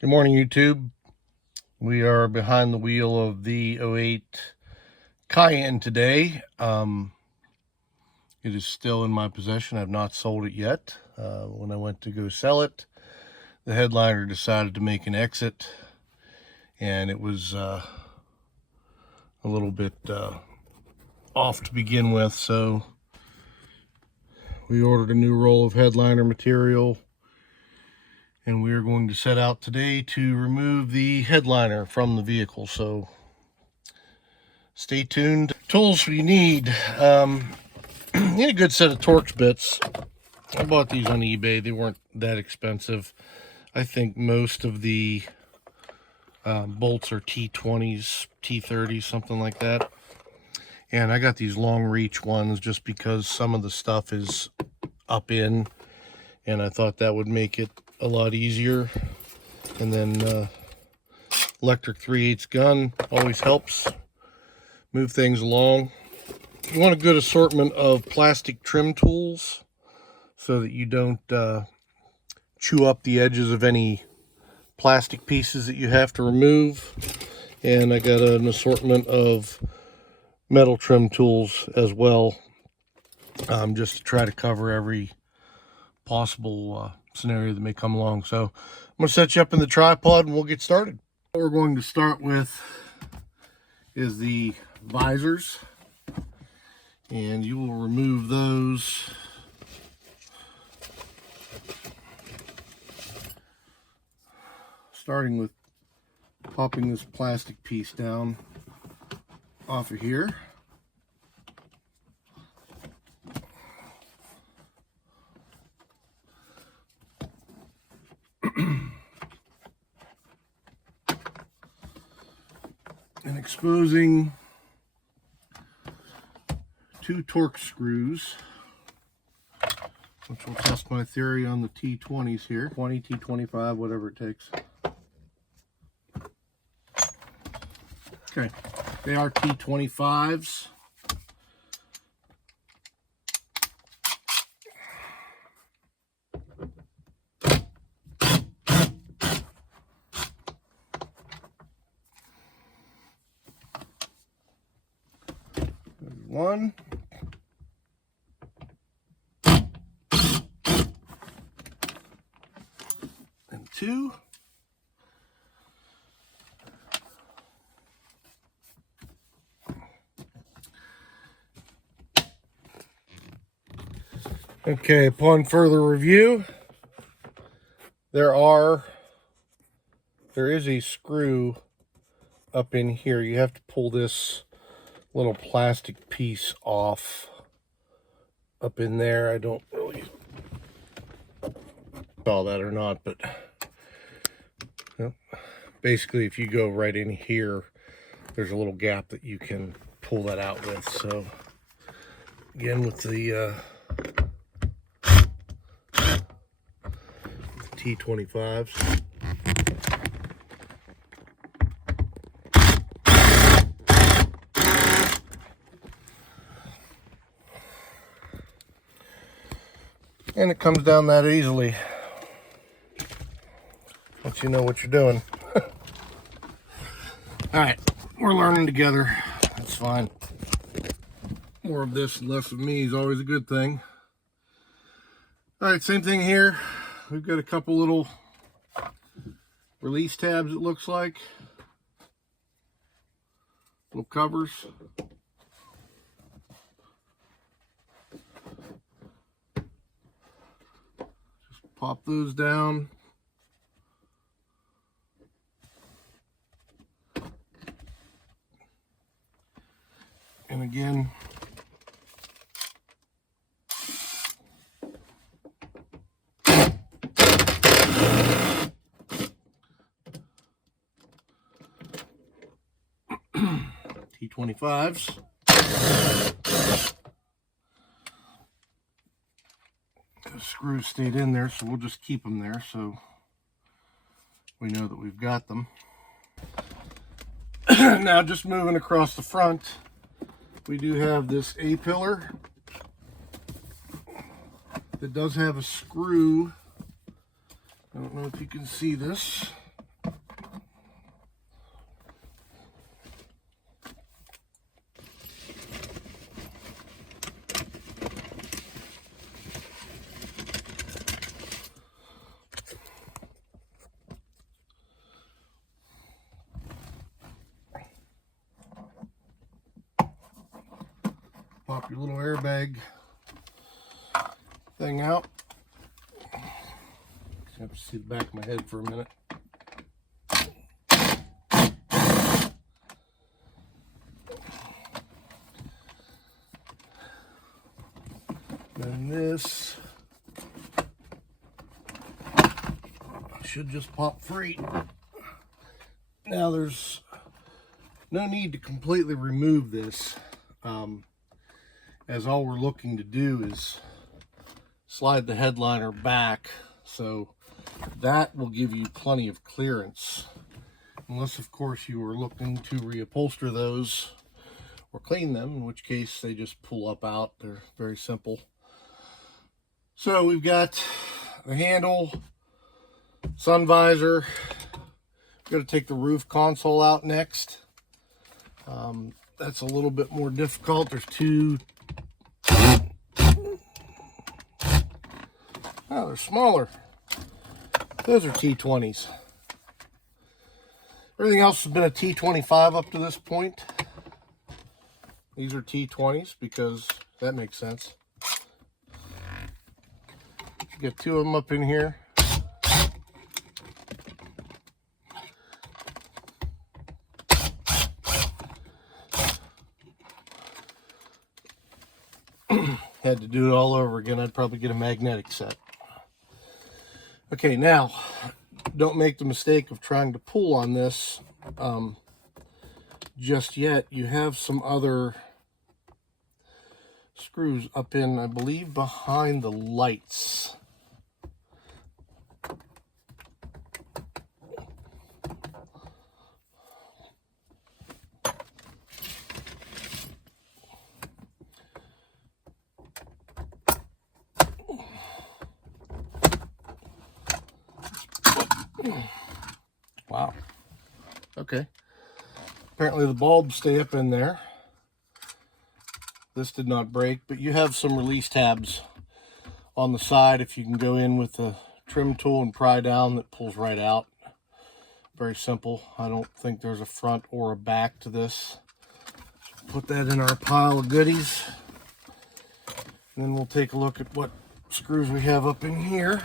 Good morning, YouTube. We are behind the wheel of the '08 Cayenne today. It is still in my possession. I've not sold it yet. When I went to go sell it, the headliner decided to make an exit, and it was a little bit off to begin with, so we ordered a new roll of headliner material, and we are going to set out today to remove the headliner from the vehicle. So stay tuned. Tools you need. You need a good set of Torx bits. I bought these on eBay. They weren't that expensive. I think most of the bolts are T20s, T30s, something like that. And I got these long reach ones just because some of the stuff is up in, and I thought that would make it a lot easier. And then electric 3/8 gun always helps move things along. You want a good assortment of plastic trim tools so that you don't chew up the edges of any plastic pieces that you have to remove. And I got an assortment of metal trim tools as well, just to try to cover every possible scenario that may come along. So I'm going to set you up in the tripod and we'll get started. What we're going to start with is the visors, and you will remove those starting with popping this plastic piece down off of here. And exposing 2 Torx screws, which will test my theory on the T20s here. 20, T25, whatever it takes. Okay, they are T25s. There's one. And 2. Okay, upon further review, there is a screw up in here. You have to pull this little plastic piece off up in there. I don't really saw that or not, but basically if you go right in here, there's a little gap that you can pull that out with. So again, with the T25s. And it comes down that easily once you know what you're doing. Alright, we're learning together. That's fine. More of this and less of me is always a good thing. Alright, same thing here. We've got a couple little release tabs, it looks like. Little covers. Just pop those down. And again, T25s. The screws stayed in there, so we'll just keep them there so we know that we've got them. Now, just moving across the front, we do have this A-pillar that does have a screw. I don't know if you can see this. pop your little airbag thing out. I have to see the back of my head for a minute. And this should just pop free. Now there's no need to completely remove this, as all we're looking to do is slide the headliner back, so that will give you plenty of clearance, unless of course you are looking to reupholster those or clean them, in which case they just pull up out. They're very simple. So we've got the handle, sun visor. We've got to take the roof console out next. That's a little bit more difficult. There's two. Oh, they're smaller. Those are T20s. Everything else has been a T25 up to this point. These are T20s because that makes sense. Get two of them up in here. Had to do it all over again. I'd probably get a magnetic set. Okay, now, don't make the mistake of trying to pull on this just yet. You have some other screws up in, I believe, behind the lights. Wow. Okay. Apparently the bulbs stay up in there. This did not break, but you have some release tabs on the side if you can go in with a trim tool and pry down, that pulls right out. Very simple. I don't think there's a front or a back to this. Put that in our pile of goodies. And then we'll take a look at what screws we have up in here.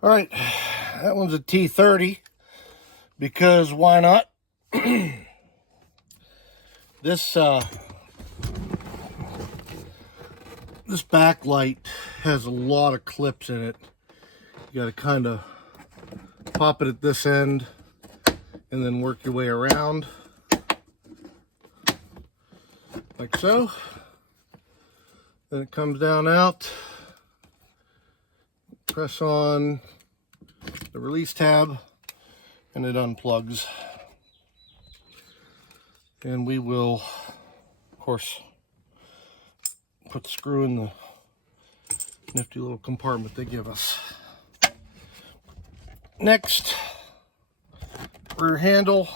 All right, that one's a T30 because why not? This this backlight has a lot of clips in it. You got to kind of pop it at this end and then work your way around like so. Then it comes down out. Press on the release tab and it unplugs. And we will, of course, put the screw in the nifty little compartment they give us. Next, rear handle.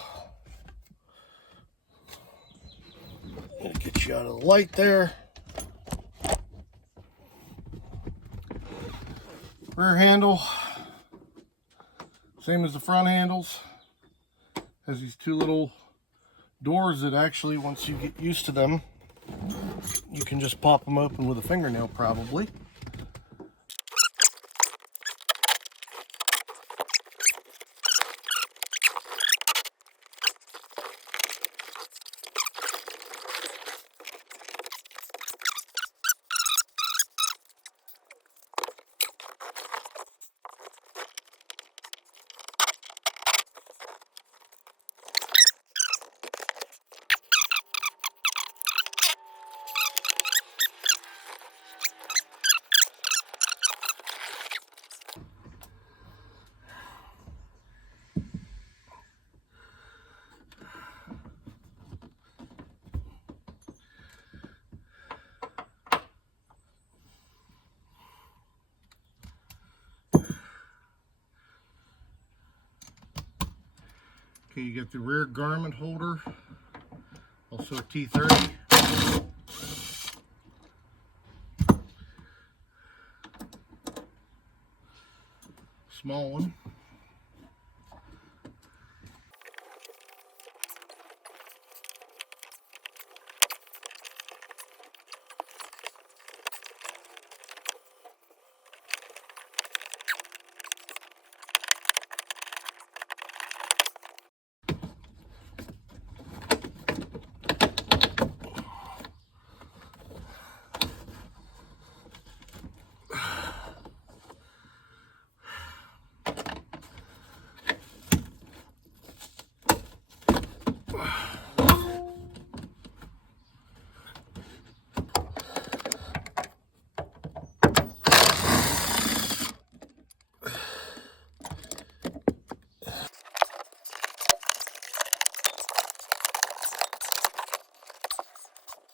Get you out of the light there. Rear handle, same as the front handles, has these two little doors that actually, once you get used to them, you can just pop them open with a fingernail probably. Okay, you got the rear garment holder, also a T30. Small one.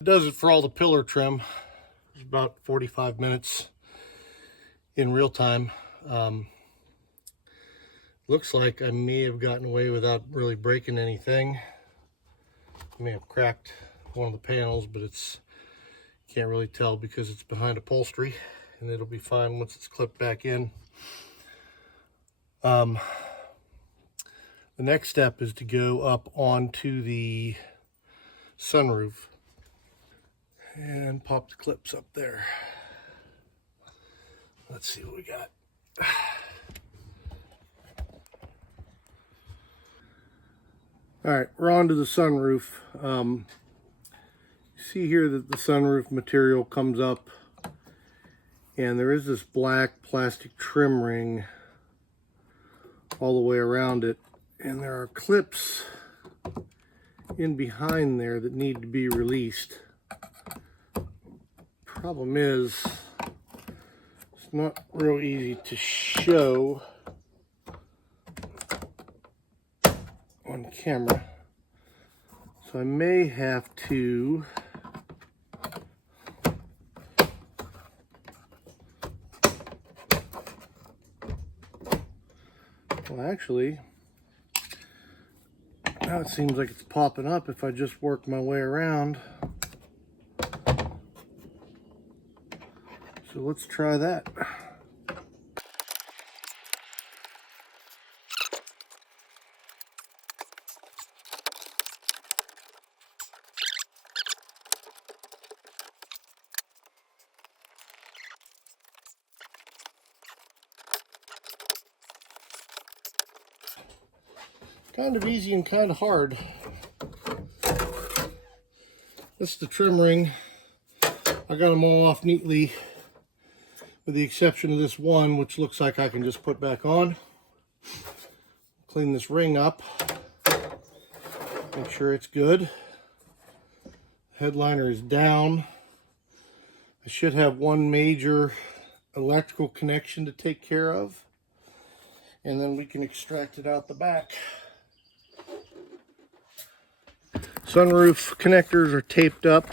It does it for all the pillar trim. It's about 45 minutes in real time. Looks like I may have gotten away without really breaking anything. I may have cracked one of the panels, but it's can't really tell because it's behind upholstery, and it'll be fine once it's clipped back in. The next step is to go up onto the sunroof and pop the clips up there. Let's see what we got. All right, we're on to the sunroof. You see here that the sunroof material comes up, and there is this black plastic trim ring all the way around it, and there are clips in behind there that need to be released. Problem is, it's not real easy to show on camera, so I may have to actually, now it seems like it's popping up if I just work my way around. So let's try that. Kind of easy and kind of hard. This is the trim ring. I got them all off neatly, with the exception of this one, which looks like I can just put back on. Clean this ring up, make sure it's good. Headliner is down. I should have one major electrical connection to take care of, and then we can extract it out the back. Sunroof connectors are taped up.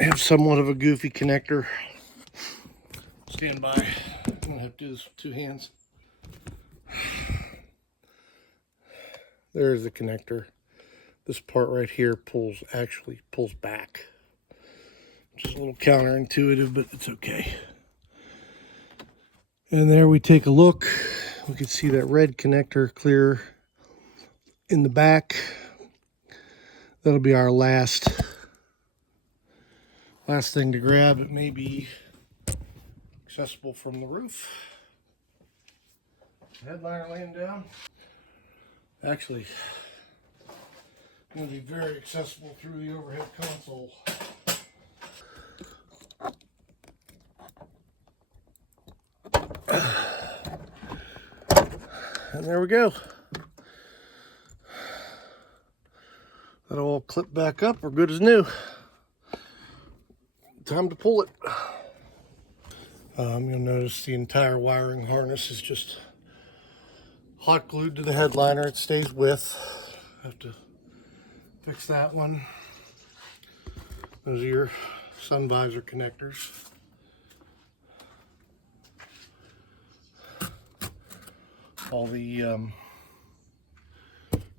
I have somewhat of a goofy connector. Stand by. I'm gonna have to do this with two hands. There's the connector. This part right here actually pulls back, which is a little counterintuitive, but it's okay. And there we take a look. We can see that red connector clear in the back. That'll be our last thing to grab. It may be accessible from the roof. Headliner laying down. Actually, going to be very accessible through the overhead console. And there we go. That'll all clip back up. We're good as new. Time to pull it. You'll notice the entire wiring harness is just hot glued to the headliner. It stays with. Have to fix that one. Those are your sun visor connectors. All the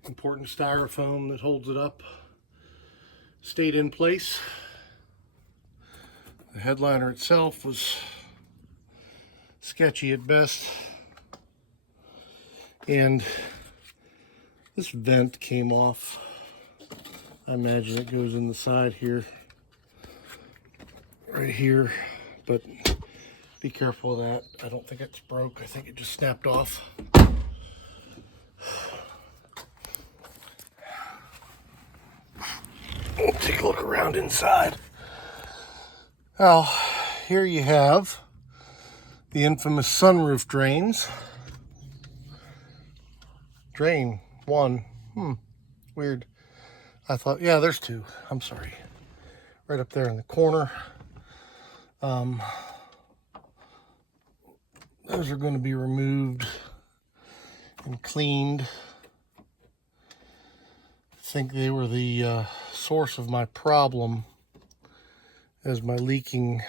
important styrofoam that holds it up stayed in place. The headliner itself was sketchy at best, and this vent came off. I imagine it goes in the side here, right here, but be careful of that. I don't think it's broke. I think it just snapped off. We'll take a look around inside. Now, here you have the infamous sunroof drains. Drain one. Weird. I thought, yeah, there's two. I'm sorry. Right up there in the corner. Those are going to be removed and cleaned. I think they were the source of my problem, as my leaking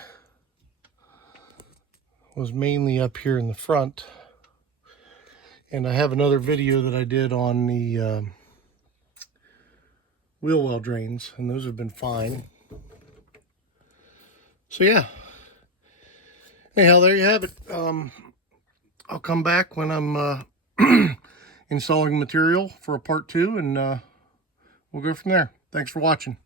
was mainly up here in the front. And I have another video that I did on the wheel well drains, and those have been fine. So yeah, anyhow, there you have it. I'll come back when I'm installing material for a part 2, and we'll go from there. Thanks for watching.